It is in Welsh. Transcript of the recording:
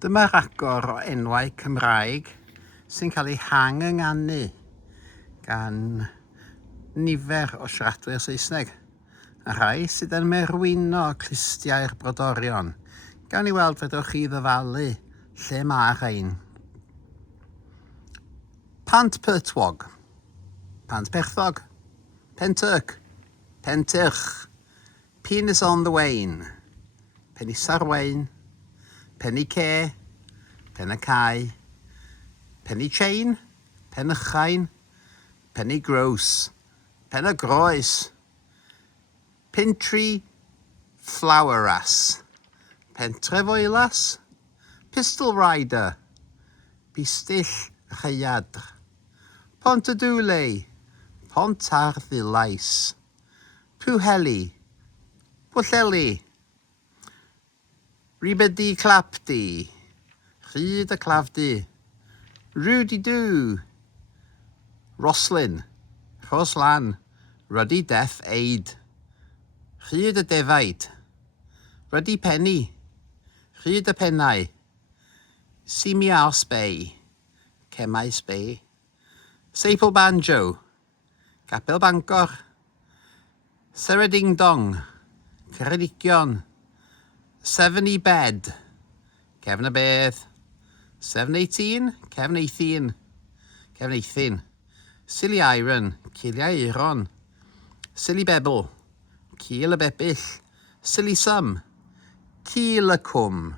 Dyma'r agor o enwau Cymraeg sy'n cael ei hang-ynganu gan nifer o siaradwyr Saesneg. A rhai sydd yn merwyno clustiau'r brodorion. Gawn ni weld fedrwch chi ddyfalu lle mae rhain. Pant Pyrtwog, Pant Perthog, Pentyrc, Pentyrch, Penis on the Wane, Penis Arwain, Penny Ce, Pen y Cai, Penny Chain, Pen y Chain, Penny Gross, Pen y Groes, Pintri Floweras, Pentrefoelas, Pistol Rider, Pistill Chaiadr, Pont y Dwle, Pont ar Ddilais, Pwheli, Pwlleli, Ribedi Clapdi, Rhyd y Clafdi, Rudy Dw, Roslyn, Roslan, Ruddy Death Aid, Rhyd y Defaid, Ruddy Penny, Rhyd y Pennau, Simia Sbey, Cemau Sbey, Seipel Banjo, Capel Bangor, Sereding Dong, Ceredigion, 70 Bed, Cefn y Bedd, 718, Cefn Eithin, Cefn Eithin, Silly Iron, Ciliau Eiron, Silly Bebel, Cil y Bebyll, Silly Sum, Cil y Cwm,